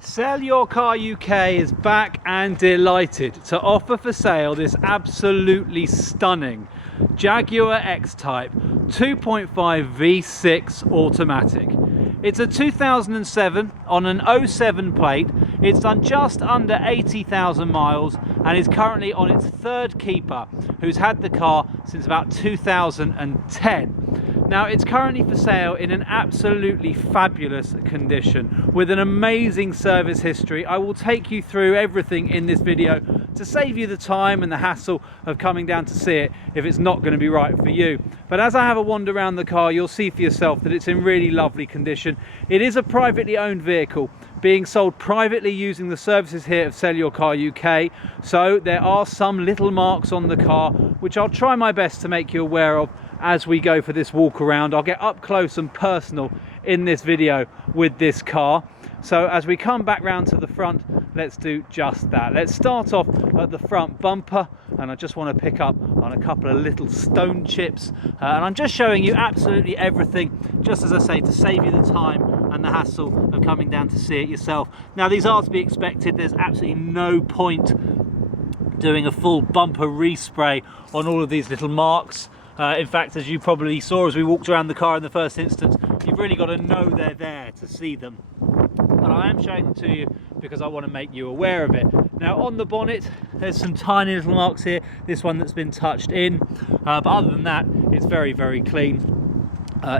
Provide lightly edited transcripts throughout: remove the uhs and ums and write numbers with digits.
Sell Your Car UK is back and delighted to offer for sale this absolutely stunning Jaguar X-Type 2.5 V6 automatic. It's a 2007 on an 07 plate. It's done just under 80,000 miles and is currently on its third keeper, who's had the car since about 2010. Now, it's currently for sale in an absolutely fabulous condition with an amazing service history. I will take you through everything in this video to save you the time and the hassle of coming down to see it if it's not going to be right for you. But as I have a wander around the car, you'll see for yourself that it's in really lovely condition. It is a privately owned vehicle being sold privately using the services here of Sell Your Car UK. So there are some little marks on the car, which I'll try my best to make you aware of as we go for this walk around. I'll get up close and personal in this video with this car. So as we come back round to the front, let's do just that. Let's start off at the front bumper, and I just want to pick up on a couple of little stone chips, and I'm just showing you absolutely everything, just as I say, to save you the time and the hassle of coming down to see it yourself. Now, these are to be expected. There's absolutely no point doing a full bumper respray on all of these little marks. In fact, as you probably saw as we walked around the car in the first instance, you've really got to know they're there to see them. But I am showing them to you because I want to make you aware of it. Now, on the bonnet, there's some tiny little marks here. This one that's been touched in, but other than that, it's very, very clean.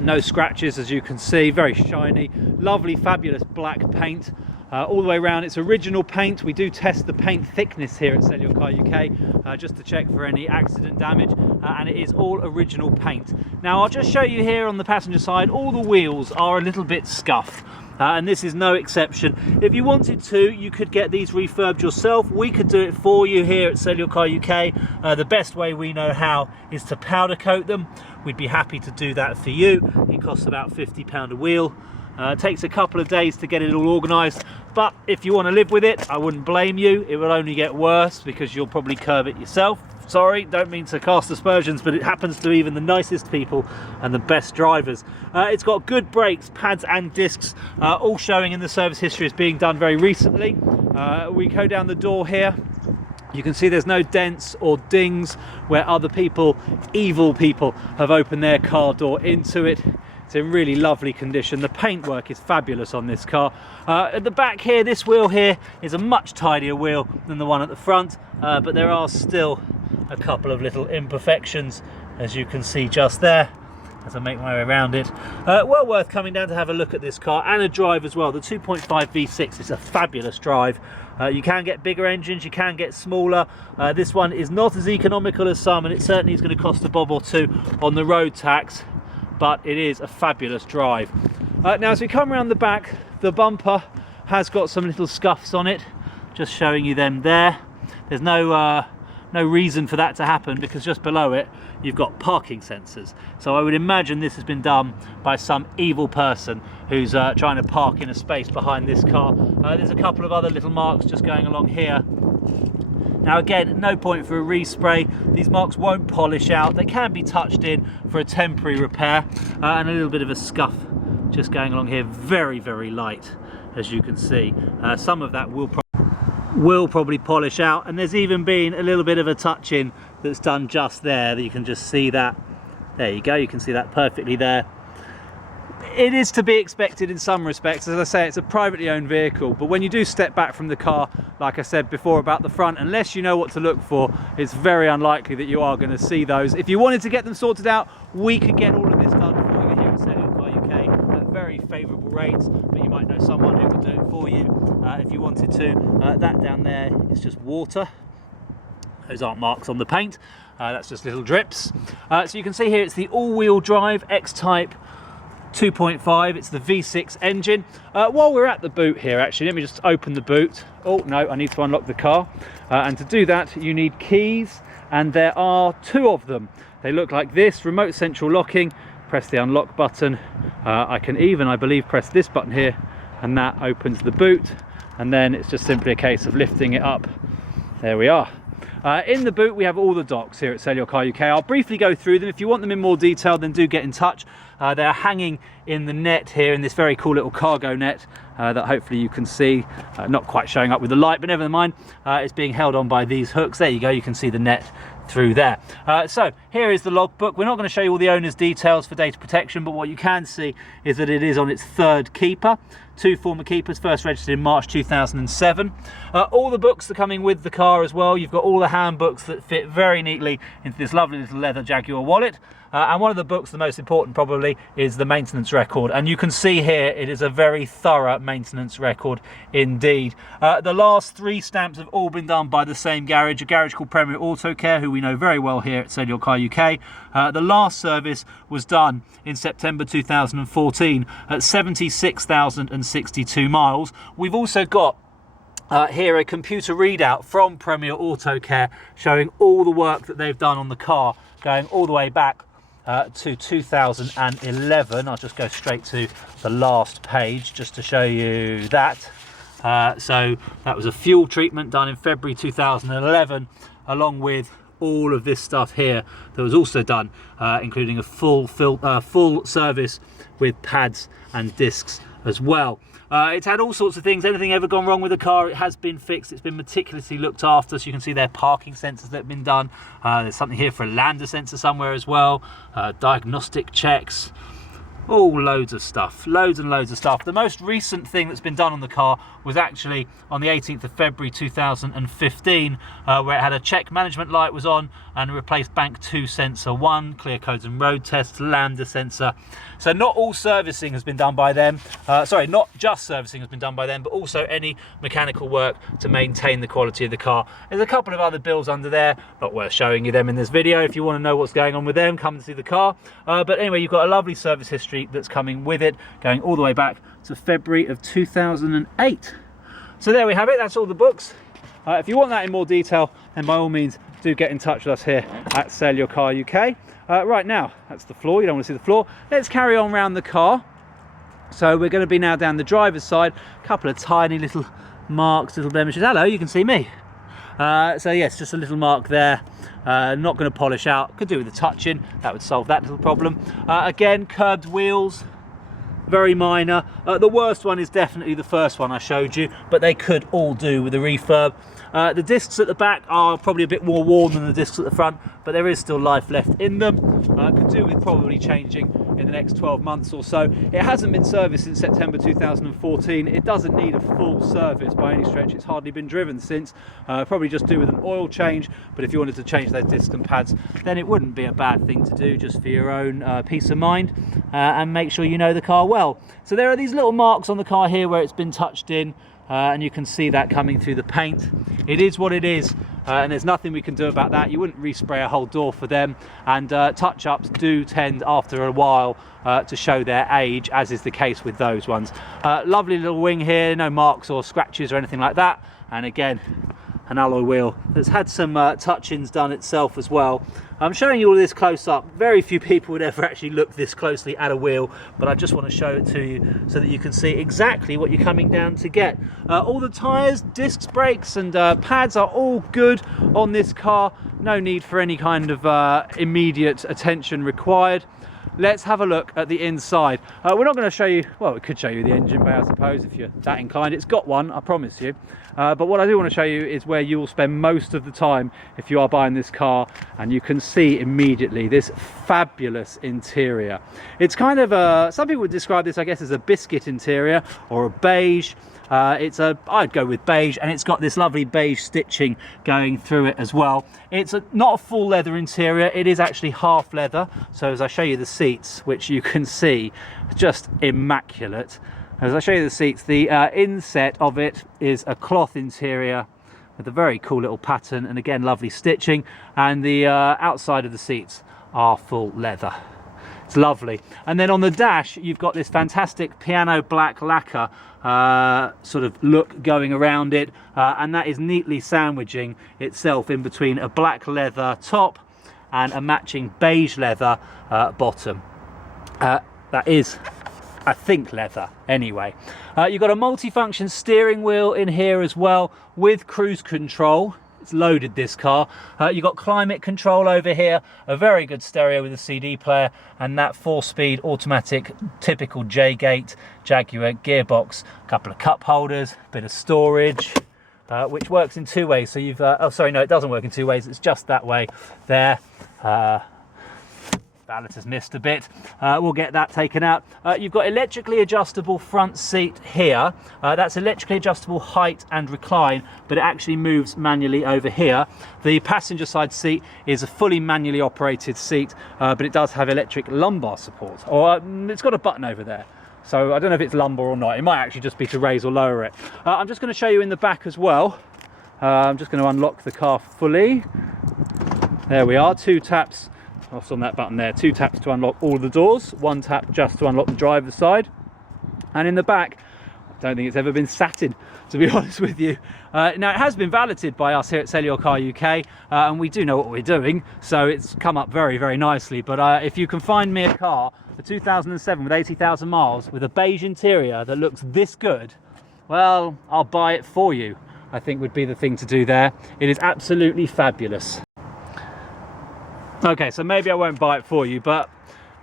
No scratches, as you can see, very shiny, lovely, fabulous black paint. All the way around, it's original paint. We do test the paint thickness here at Sell Your Car UK just to check for any accident damage, and it is all original paint. Now, I'll just show you here on the passenger side, all the wheels are a little bit scuffed. And this is no exception. If you wanted to, you could get these refurbed yourself. We could do it for you here at Sell Your Car UK. The best way we know how is to powder coat them. We'd be happy to do that for you. It costs about £50 a wheel. It takes a couple of days to get it all organised, but if you want to live with it, I wouldn't blame you. It will only get worse because you'll probably curb it yourself. Sorry, don't mean to cast aspersions, but it happens to even the nicest people and the best drivers. It's got good brakes, pads and discs, all showing in the service history as being done very recently. We go down the door here. You can see there's no dents or dings where other people, evil people, have opened their car door into it. It's in really lovely condition. The paintwork is fabulous on this car. At the back here, this wheel here is a much tidier wheel than the one at the front, but there are still a couple of little imperfections, as you can see just there, as I make my way around it. Well worth coming down to have a look at this car and a drive as well. The 2.5 V6 is a fabulous drive. You can get bigger engines, you can get smaller. This one is not as economical as some, and it certainly is going to cost a bob or two on the road tax, but it is a fabulous drive. Now, as we come around the back, the bumper has got some little scuffs on it, just showing you them there. There's no reason for that to happen because just below it you've got parking sensors. So I would imagine this has been done by some evil person who's trying to park in a space behind this car. There's a couple of other little marks just going along here. Now, again, no point for a respray. These marks won't polish out. They can be touched in for a temporary repair, and a little bit of a scuff just going along here, very, very light, as you can see. Some of that will probably polish out, and there's even been a little bit of a touch in that's done just there, that you can just see that. There you go, you can see that perfectly there. It is to be expected in some respects. As I say, it's a privately owned vehicle, but when you do step back from the car, like I said before about the front, unless you know what to look for, it's very unlikely that you are going to see those. If you wanted to get them sorted out, we could get all of this done for you here at Sell Your Car UK at very favourable rates, but you might know someone who could do it for you if you wanted to. That down there is just water. Those aren't marks on the paint, that's just little drips. So you can see here it's the all-wheel drive X-Type 2.5. It's the V6 engine. While we're at the boot here, actually, let me just open the boot. Oh no, I need to unlock the car, and to do that you need keys, and there are two of them. They look like this: remote central locking. Press the unlock button. I can even, I believe, press this button here, and that opens the boot, and then it's just simply a case of lifting it up. There we are. In the boot we have all the docks here at Sell Your Car UK. I'll briefly go through them. If you want them in more detail, then do get in touch. They are hanging in the net here, in this very cool little cargo net that hopefully you can see, not quite showing up with the light, but never mind, it's being held on by these hooks. There you go, you can see the net through there. So here is the logbook. We're not going to show you all the owner's details for data protection, but what you can see is that it is on its third keeper. 2 former keepers, first registered in March 2007. All the books are coming with the car as well. You've got all the handbooks that fit very neatly into this lovely little leather Jaguar wallet. And one of the books, the most important probably, is the maintenance record. And you can see here it is a very thorough maintenance record indeed. The last 3 stamps have all been done by the same garage, a garage called Premier Auto Care, who we know very well here at SellYourCarUK. The last service was done in September 2014 at 76,062 miles. We've also got here a computer readout from Premier Auto Care showing all the work that they've done on the car, going all the way back to 2011. I'll just go straight to the last page just to show you that. So that was a fuel treatment done in February 2011, along with all of this stuff here that was also done, including a full service with pads and discs as well. It's had all sorts of things. Anything ever gone wrong with the car, it has been fixed. It's been meticulously looked after. So you can see there parking sensors that have been done. There's something here for a lander sensor somewhere as well. Diagnostic checks. All loads of stuff, loads and loads of stuff. The most recent thing that's been done on the car was actually on the 18th of February 2015, where it had a check management light was on and replaced bank 2 sensor 1, clear codes and road tests, lander sensor. So not all servicing has been done by them. Sorry, not just servicing has been done by them, but also any mechanical work to maintain the quality of the car. There's a couple of other bills under there, not worth showing you them in this video. If you want to know what's going on with them, come and see the car. But anyway, you've got a lovely service history that's coming with it, going all the way back to February of 2008. So there we have it. That's all the books. If you want that in more detail, then by all means do get in touch with us here at SellYourCarUK. Right now, that's the floor. You don't want to see the floor. Let's carry on around the car. So we're going to be now down the driver's side. A couple of tiny little marks, little blemishes. Hello, you can see me. So yes, just a little mark there. Not going to polish out. Could do with a touch in. That would solve that little problem. Again, curbed wheels, very minor. The worst one is definitely the first one I showed you, but they could all do with a refurb. The discs at the back are probably a bit more worn than the discs at the front, but there is still life left in them. Could do with probably changing in the next 12 months or so. It hasn't been serviced since September 2014. It doesn't need a full service by any stretch. It's hardly been driven since. Probably just do with an oil change, but if you wanted to change those discs and pads, then it wouldn't be a bad thing to do, just for your own peace of mind, and make sure you know the car well. So there are these little marks on the car here where it's been touched in, and you can see that coming through the paint. It is what it is, and there's nothing we can do about that. You wouldn't respray a whole door for them, and touch-ups do tend after a while to show their age, as is the case with those ones. Lovely little wing here, no marks or scratches or anything like that, and again, an alloy wheel that's had some touch-ins done itself as well. I'm showing you all this close up. Very few people would ever actually look this closely at a wheel, but I just want to show it to you so that you can see exactly what you're coming down to get. All the tyres, discs, brakes and pads are all good on this car. No need for any kind of immediate attention required. Let's have a look at the inside. We're not going to show you, well, we could show you the engine bay, I suppose, if you're that inclined. It's got one, I promise you. But what I do want to show you is where you will spend most of the time if you are buying this car, and you can see immediately this fabulous interior. It's kind of a, some people would describe this, I guess, as a biscuit interior or a beige. I'd go with beige, and it's got this lovely beige stitching going through it as well. It's not a full leather interior, it is actually half leather. So as I show you the seats, which you can see, just immaculate. As I show you the seats, the inset of it is a cloth interior with a very cool little pattern, and again, lovely stitching. And the outside of the seats are full leather. It's lovely. And then on the dash, you've got this fantastic piano black lacquer sort of look going around it, and that is neatly sandwiching itself in between a black leather top and a matching beige leather bottom. That is, I think, leather anyway. You've got a multifunction steering wheel in here as well with cruise control. it's loaded, this car. You've got climate control over here, a very good stereo with a CD player, and that 4-speed automatic typical J-gate Jaguar gearbox. A couple of cup holders, bit of storage, which works in 2 ways. So you've oh sorry, no, it doesn't work in 2 ways, it's just that way there. Valet has missed a bit. We'll get that taken out. You've got electrically adjustable front seat here. That's electrically adjustable height and recline, but it actually moves manually over here. The passenger side seat is a fully manually operated seat, but it does have electric lumbar support, or it's got a button over there. So I don't know if it's lumbar or not. It might actually just be to raise or lower it. I'm just going to show you in the back as well. I'm just going to unlock the car fully. There we are, 2 taps. What's on that button there? 2 taps to unlock all the doors, 1 tap just to unlock the driver's side. And in the back, I don't think it's ever been sat in, to be honest with you. Now, it has been valeted by us here at SellYourCarUK, and we do know what we're doing, so it's come up very, very nicely. But if you can find me a car for 2007 with 80,000 miles with a beige interior that looks this good, well, I'll buy it for you, I think would be the thing to do there. It is absolutely fabulous. Okay, so maybe I won't buy it for you, but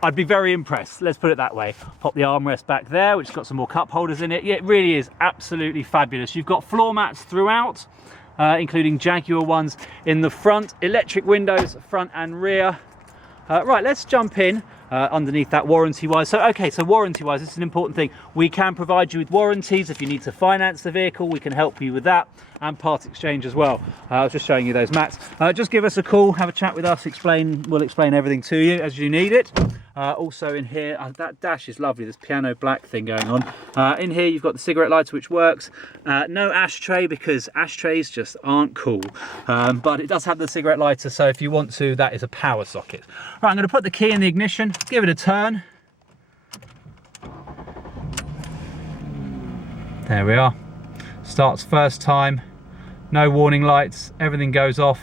I'd be very impressed, let's put it that way. Pop the armrest back there, which has got some more cup holders in it. Yeah, it really is absolutely fabulous. You've got floor mats throughout, including Jaguar ones in the front, electric windows front and rear. Right, let's jump in underneath that warranty-wise. So, okay, so warranty-wise, this is an important thing. We can provide you with warranties. If you need to finance the vehicle, we can help you with that, and part exchange as well. I was just showing you those mats. Just give us a call, have a chat with us, we'll explain everything to you as you need it. Also in here, that dash is lovely, this piano black thing going on. In here you've got the cigarette lighter, which works. No ashtray, because ashtrays just aren't cool. But it does have the cigarette lighter, so if you want to, that is a power socket. Right, I'm going to put the key in the ignition, give it a turn. There we are. Starts first time, no warning lights, everything goes off.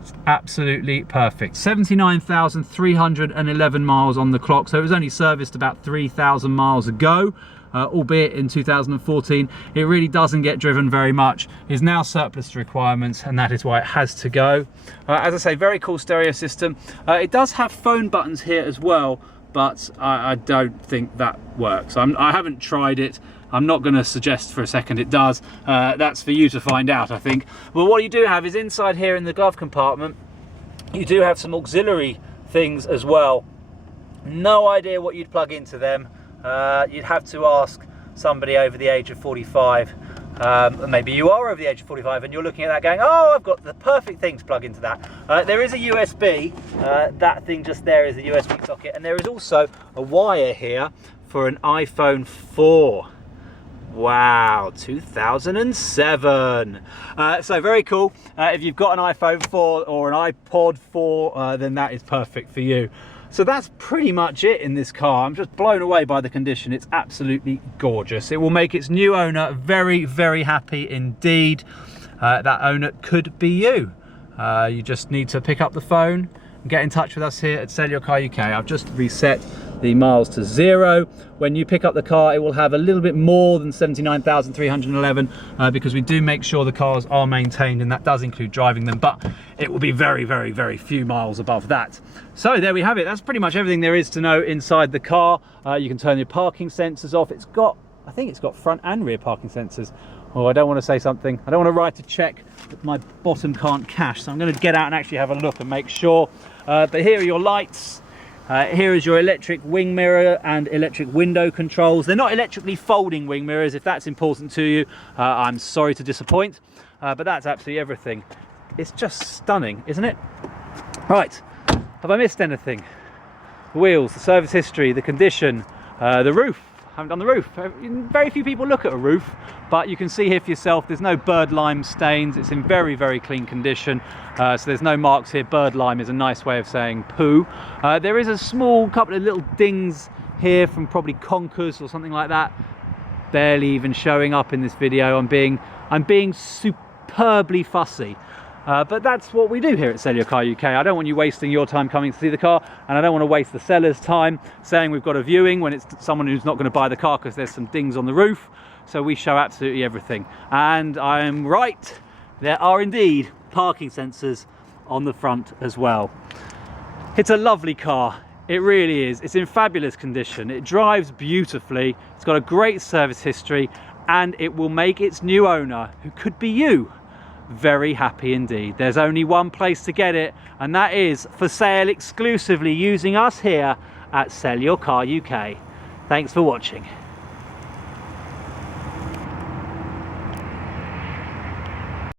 It's absolutely perfect. 79,311 miles on the clock, so it was only serviced about 3,000 miles ago, albeit in 2014. It really doesn't get driven very much. It's now surplus to requirements, and that is why it has to go. As I say, very cool stereo system. It does have phone buttons here as well, but I don't think that works. I haven't tried it. I'm not going to suggest for a second it does. That's for you to find out, I think. But what you do have is inside here in the glove compartment, you do have some auxiliary things as well. No idea what you'd plug into them. You'd have to ask somebody over the age of 45. Maybe you are over the age of 45 and you're looking at that going, oh, I've got the perfect thing to plug into that. There is a USB. That thing just there is a USB socket. And there is also a wire here for an iPhone 4. Wow, 2007. So very cool. If you've got an iPhone 4 or an iPod 4, then that is perfect for you. So that's pretty much it in this car. I'm just blown away by the condition. It's absolutely gorgeous. It will make its new owner very, very happy indeed. That owner could be you. You just need to pick up the phone and get in touch with us here at SellYourCarUK. I've just reset the miles to 0. When you pick up the car, it will have a little bit more than 79,311 because we do make sure the cars are maintained, and that does include driving them, but it will be very, very, very few miles above that. So there we have it. That's pretty much everything there is to know inside the car. You can turn your parking sensors off. It's got, I think it's got front and rear parking sensors. Oh, I don't want to say something. I don't want to write a check that my bottom can't cash, so I'm going to get out and actually have a look and make sure. But here are your lights. Here is your electric wing mirror and electric window controls. They're not electrically folding wing mirrors. If that's important to you, I'm sorry to disappoint, but that's absolutely everything. It's just stunning, isn't it? Right, have I missed anything? The wheels, the service history, the condition, the roof. I haven't done the roof. Very few people look at a roof, but you can see here for yourself there's no bird lime stains. It's in very, very clean condition, so there's no marks here. Bird lime is a nice way of saying poo. There is a small couple of little dings here from probably conkers or something like that, barely even showing up in this video. I'm being superbly fussy. But that's what we do here at SellYourCarUK. I don't want you wasting your time coming to see the car, and I don't want to waste the seller's time saying we've got a viewing when it's someone who's not going to buy the car because there's some dings on the roof. So we show absolutely everything. And I'm right, there are indeed parking sensors on the front as well. It's a lovely car, it really is. It's in fabulous condition, it drives beautifully, it's got a great service history, and it will make its new owner, who could be you, very happy indeed. There's only one place to get it, and that is for sale exclusively using us here at Sell Your Car UK. Thanks for watching.